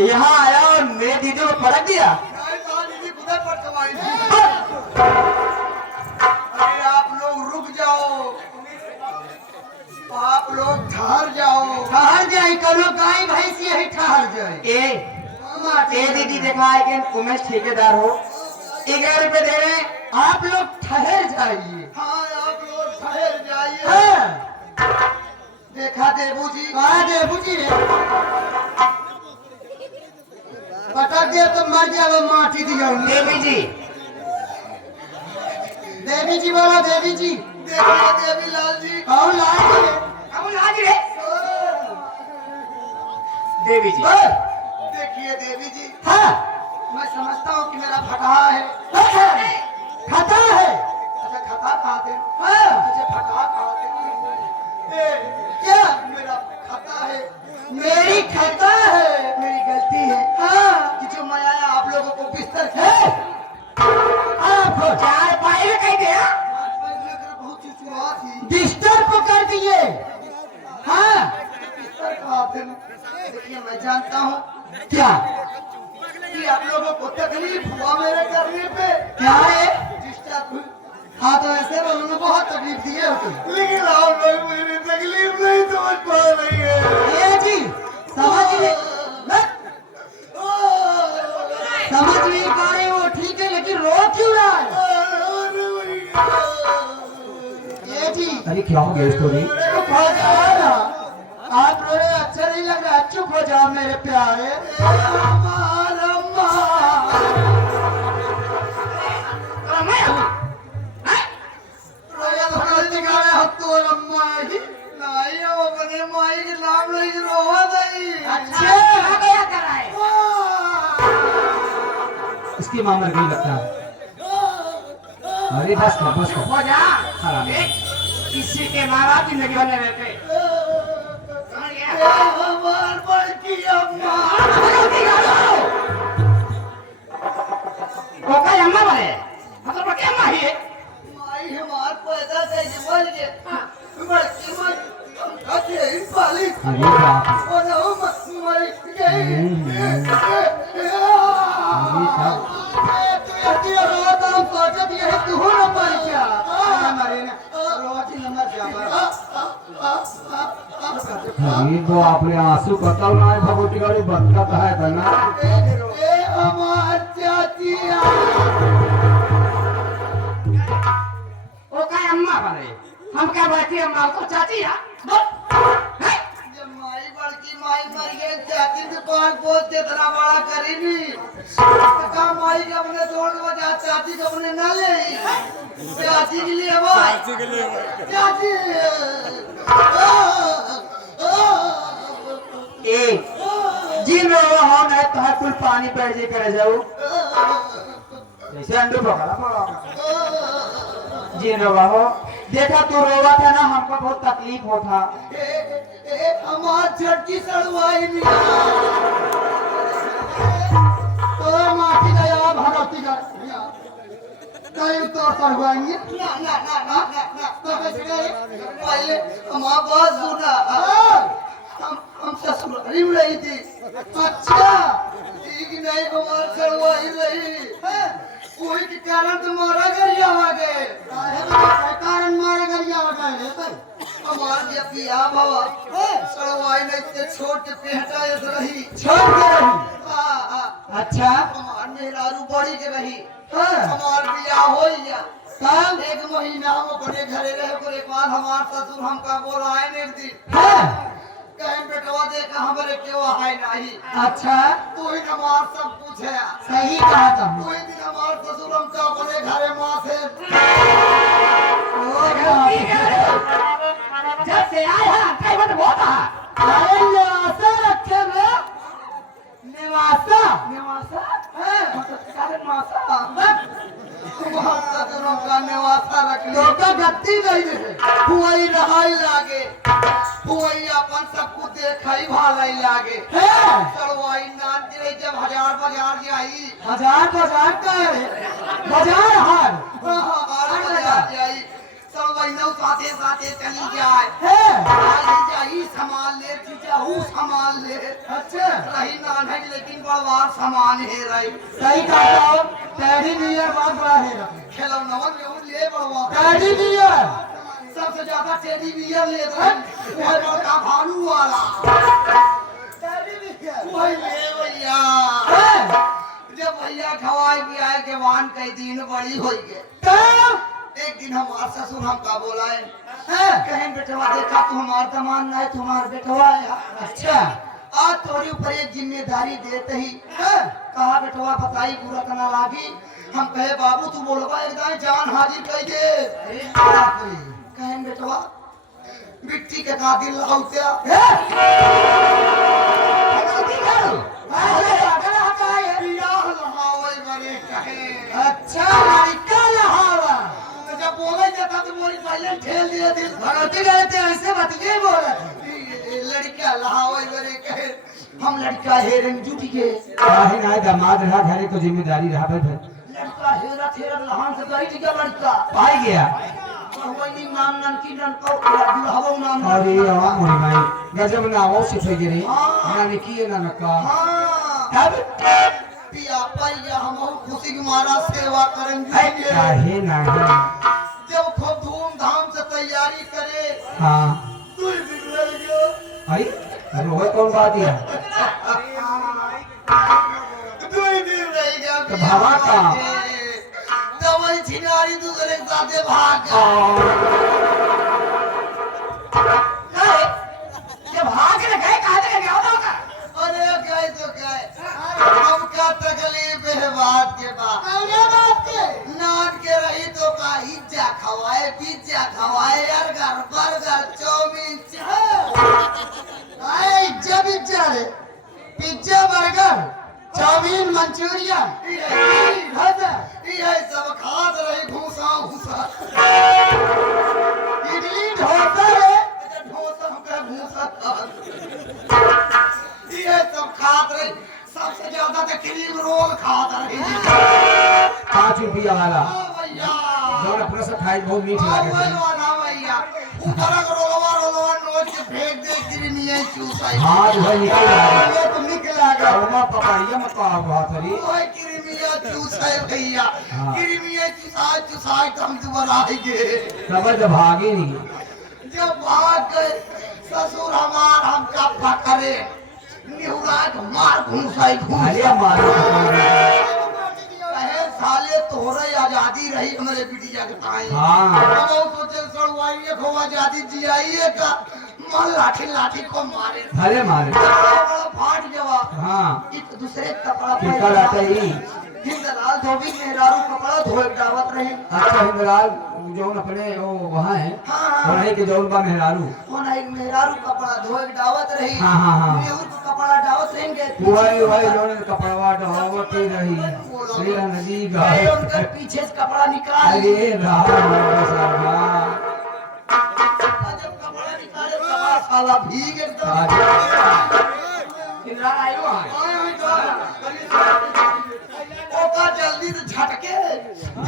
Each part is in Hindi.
यहाँ आया और मेरे दीदी को पटक दिया। दीदी खुदा पटकवाई थी। अरे आप लोग रुक जाओ, आप लोग ठहर जाओ। ठहर जाए करो गाय भैंस यही ठहर जाए। ए दीदी देखा है कि उमेश ठेकेदार हो, 11 रुपए दे रहे हैं। आप लोग ठहर जाइए। हाँ आप लोग ठहर जाइए। हाँ। देखा देबू जी, कहा देबू जी पटक दे तो मर जाओ माटी दिया। देवी जी, देवी जी बोलो देवी जी। देखिए देवी लाल जी। कौन लाल जी? अब लाज रे देवी जी। देखिए देवी जी, हाँ मैं समझता हूँ कि मेरा फटा है। खाता है। अच्छा खता खाते, हाँ। अच्छा फटा खाते। क्या मेरा खाता है, मेरी खाता है। मेरी गलती है हाँ। कि जो मैं आया आप लोगों को बिस्तर है। आप चार पाई में कहीं दिया। बहुत चुचुआ थी। डिस्टर्ब कर दिए। हाँ बिस्तर खाते। देखिए मैं जानता हूँ क्या कि आप लोगों को तकलीफ हुआ मेरे करने पे। क्या है? डिस्टर्ब। हाँ तो ऐसे उन्होंने बहुत तकलीफ दी है तुम। लेकिन आप लोग मेरी तकलीफ नहीं समझ पा रही है। ये जी समझ नहीं समझ नहीं पा रहे हो ठीक है, लेकिन रो क्यों रहा है? ये जी अरे क्या हो गया स्टोरी? चुप हो जाओ ना। आप रो रहे अच्छा नहीं लग रहा। चुप हो जाओ मेरे प्यारे। इसकी मां मर गई लगता है। अरे बस कर हो जा। किसी के माँ बाप जिंदगी भर नहीं रहते। कोका अम्मा वाले मतलब क्या अम्मा ही है? अरे अरे वो आपने आंसू कतल ना है भगवती गाड़ी बदका है बना। ओ का अम्मा वाले हम क्या बैठी अम्मा को चाची या माई बड़की माई मर गई, चाची से कौन पोत जितना बड़ा करीबी का माई के अपने छोड़ के बजा चाची को अपने न ले। चाची के लिए वो चाची ए जिन रोवा हो ना तो है कुल पानी पे जे करे जाओ जैसे अंडू पकड़ा पड़ा जिन रोवा हो। देखा तू रोवा था ना, हमको बहुत तकलीफ होता। हमार झटकी सड़वाई नहीं। तो माटी गया भगवती का कहीं तो सड़वाएंगे ना ना ना ना ना तो पहले हमारा बहुत बुरा। हम ससुराली में रही थी। अच्छा ठीक नहीं हमार सड़वाई रही। कोई के कारण तुम्हारा घर आ गए। कारण मारे गरिया वगैरह हमार जे पिया बाबा सड़वाई नहीं ते छोड़ के पेहटा ऐसे रही। छोड़ के रही। अच्छा हमार मेहरारू बड़ी के रही। हाँ। हमार बियाह हो गया। कब? 1 महीना हम अपने घरे रहे। ओकरे बाद हमार ससुर हमका बोलाए नहीं दी। हाँ। कहीं बेटवा देखा हमारे क्यों है नहीं। अच्छा तू ही हमार सब कुछ है। सही कहा तुम। कोई दिन हमार ससुर हमका अपने घरे माँ से जब से आए हैं कई बार बहुत अरे निवासा रखे में निवासा निवासा है मतलब मासा हमार ससुर हमका निवासा रख तो लिया। का गत्ती नहीं है। हुई रहाई लागे, हुई अपन सबको देखई भालाई लागे। चढ़वाई नान दिले जब 1000 बाजार जाई। हजार का है बाजार हार बाजार जाई। चढ़वाई बहनों साथे साथे चली जाए है जीजा ही संभाल ले जीजा हूँ संभाल ले अच्छा रही नान है लेकिन बड़वा सामान है रही सही कहता हो डैडी नियर बहुत बड़ा है खिलौनवा में वो ले बड़वा डैडी नियर सबसे ज्यादा टेडी बियर ले रहे वो है बड़का भालू वाला डैडी नियर वही ले भैया है जब भैया खवाए पियाए के वान कई दिन बड़ी हो गए तब एक दिन हमार ससुर हमका बोलाए है कहें बेटवा देखा तू हमार दमान नहीं तुम्हार बेटवा है अच्छा आज तोरी ऊपर एक जिम्मेदारी देते ही है कहा बेटवा बताई पूरा तना लागी हम कहे बाबू तू बोलबा एकदम जान हाजिर कर दे अरे बाप रे कहें बेटवा मिट्टी के कादिल लाउत्या है कनौती करो अरे पागल हका है बियाह लहावई बने कहे अच्छा लड़का लहावा तो जब बोले जाता तो मोरी पहले ठेल दिए दिल कनौती करे तो ऐसे बतिए बोला था लड़का लहावई बने कहे हम लड़का हेरन जुटी के काहे ना दामाद रहा घरे तो जिम्मेदारी रहा भाई लड़का हेरा थेरा लहान से बैठ गया लड़का पाई गया वही नाम ननकी नन को दुल्हवो नाम अरे हां मोरी भाई गजब ना हो सिफे गिरे हाँ। ना निकी ना नका हाँ अब पिया पाइया हम खुशी की मारा सेवा करेंगे काहे ना जब खूब धूमधाम से तैयारी करे हां तू बिगड़ गया आई रोए कौन बात है तू दिन रह गया तो भावा का? दवाई छिनारी दूसरे के साथे भाग गया ये भाग ले गए कहां तक गया होगा अरे गए तो गए हम का तकलीफ है बात के बाद कौन बात के नान के रही तो का हिज्जा खवाए पिज्जा खवाए बर्गर बर्गर चाउमीन आए जब रे पिज्जा बर्गर चाउमीन मंचूरियन ये सब खात रही घूसा घूसा इडली डोसा रे ढोसा हमका घूसा ये सब खात रही सबसे ज्यादा तो क्रीम रोल खात रही 5 रुपया वाला भैया जौन अपना से खाई बहुत मीठ लागे भैया ऊपर रोलवा रोलवा नोच के फेंक दे क्रीमिया चूसा हां जो है निकल रहा ये तो निकला गया है पकड़िया मत आ बहुत हरी ओए क्रीमिया चूसा भैया हाँ। क्रीमिया चूसा चूसा तो हम दोबारा आएंगे समझ भागे नहीं जब भाग गए ससुर हमार हमका पकड़े निहुरा के मार घुसाई अरे मारो कहे साले तोरे आजादी रही हमारे बिटिया के टाइम हाँ। हम सोचे सड़वाइए को आजादी जियाइए का मन लाठी लाठी को मारे अरे मारे बड़ा फाट जवा हाँ एक दूसरे कपड़ा टिक्का लाता ही हिंदलाल धोबी मेहरारू कपड़ा धोए दावत रहे अच्छा हिंदलाल जौन अपने वो वहाँ है हाँ। वहीं के जौन बा मेहरारू होना एक मेहरारू कपड़ा धोए दावत रही हाँ, हाँ, हाँ। नेहूर को कपड़ा दावत रहेंगे वही जौन कपड़वा ढावत ही रही श्री नदी गाय उनका पीछे से कपड़ा निकाल अरे राम साहब जब कपड़ा निकाले कपड़ा साला भीग एकदम हिंदलाल आयो ओका जल्दी से झटके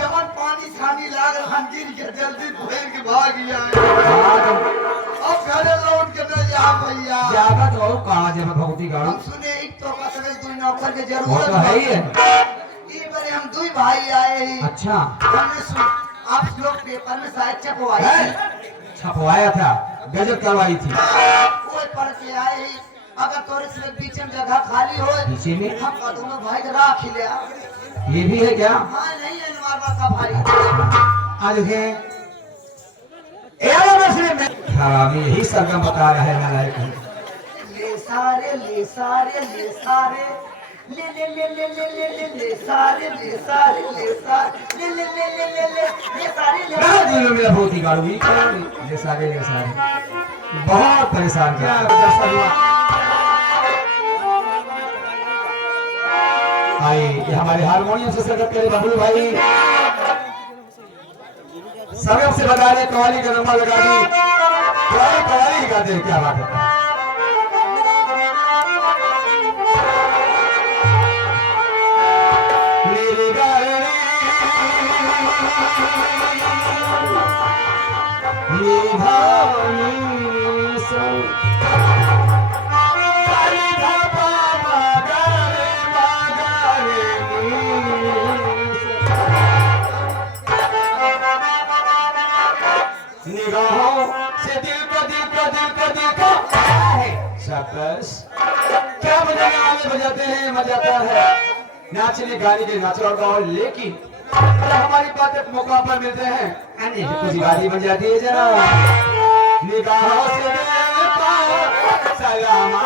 जवन पानी छानी लाग रहा गिर के जल्दी फेंक के भाग गया अब घरे लौट के न जा भैया ज्यादा तो कहाँ जब भगवती गाड़ू हम सुने एक तो का सगे दो नौकर के वो जरूरत तो है ही है ई बारे हम दो भाई आए हैं अच्छा हमने सुन आप लोग पेपर में शायद छपवाई है? थी छपवाया था गजब करवाई थी कोई पढ़ के आए हैं अगर तोरे से बीच में जगह खाली हो पीछे में हम का दोनों भाई के राख ले आ ये भी है क्या हां नहीं है नवाबा का भाई आज देखें हाँ यही सरगम बता रहा है नालायक ले सारे ले सारे ले सारे ले ले ले ले ले ले ले ले सारे ले सारे ले सारे ले ले ले ले ले ले ले सारे ले ना दिलों में भगवती गाड़ू ये सारे बहुत परेशान किया आई ये हमारे हारमोनियम से संगत करे बबलू भाई समय से बता रहे कवाली का नंबर लगा दी कवाली गाते हैं क्या बात है मेरे गाने निगाहों से दिल को शाबाश। क्या बजाने वाले बजाते हैं, मजा आता है नाचने गाने के नाचो और गाओ, लेकिन जब हमारी बात एक मौका पर मिलते हैं कुछ गाली बन जाती है जरा। निगाहों से दिल को सलामा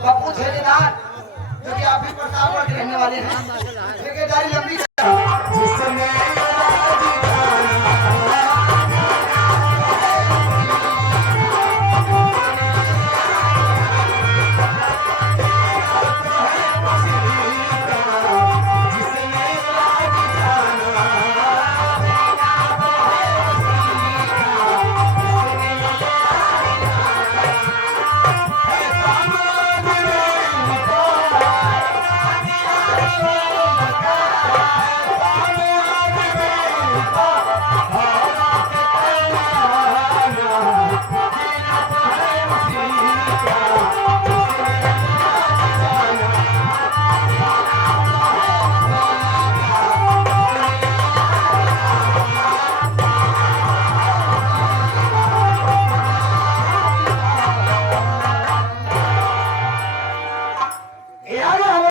पप्पू ठेकेदार जो कि आप भी प्रतापगढ़ के रहने वाले हैं। ठेकेदारी लंबी